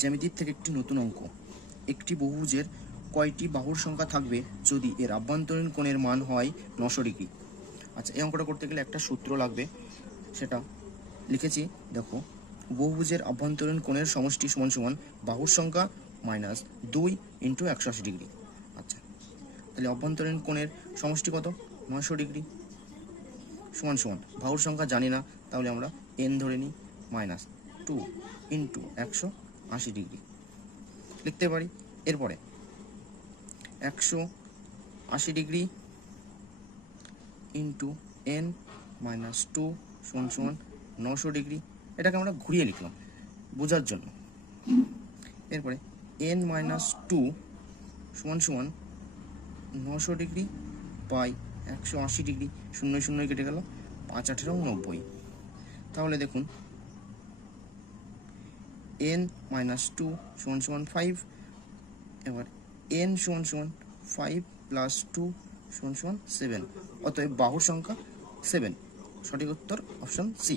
জ্যামিতির থেকে একটি নতুন অঙ্ক। একটি বহুভুজের কয়টি বাহুর সংখ্যা থাকবে যদি এর আভ্যন্তরীণ কোণের মান হয় 900 ডিগ্রি। আচ্ছা, এই অঙ্কটা করতে গেলে একটা সূত্র লাগবে, সেটা লিখেছি। দেখো, বহুভুজের আভ্যন্তরীণ কোণের সমষ্টি সমান সমান বাহুর সংখ্যা মাইনাস 2 ইন্টু 180 ডিগ্রি। আচ্ছা, তাহলে অভ্যন্তরীণ কোণের সমষ্টি কত? 900 ডিগ্রি সমান সমান বাহুর সংখ্যা জানি না, তাহলে আমরা এন ধরে নিই, মাইনাস 2 ইন্টু 180 ডিগ্রি লিখতে পারি। এরপরে 180 ডিগ্রি ইন্টু এন মাইনাস 2 সমান সমান 900 ডিগ্রি। এটাকে আমরা ঘুরিয়ে লিখলাম বোঝার জন্য। এরপরে এন মাইনাস 2 সমান সমান 900 ডিগ্রি বাই 180 ডিগ্রি, 0 0 কেটে গেল, 5 18 90। তাহলে দেখুন, এন মাইনাস 2 সমান সমান 5। এবার এন সমান সমান 5 প্লাস 2 সমান সমান 7। অতএব বাহুর সংখ্যা 7। সঠিক উত্তর অপশন সি।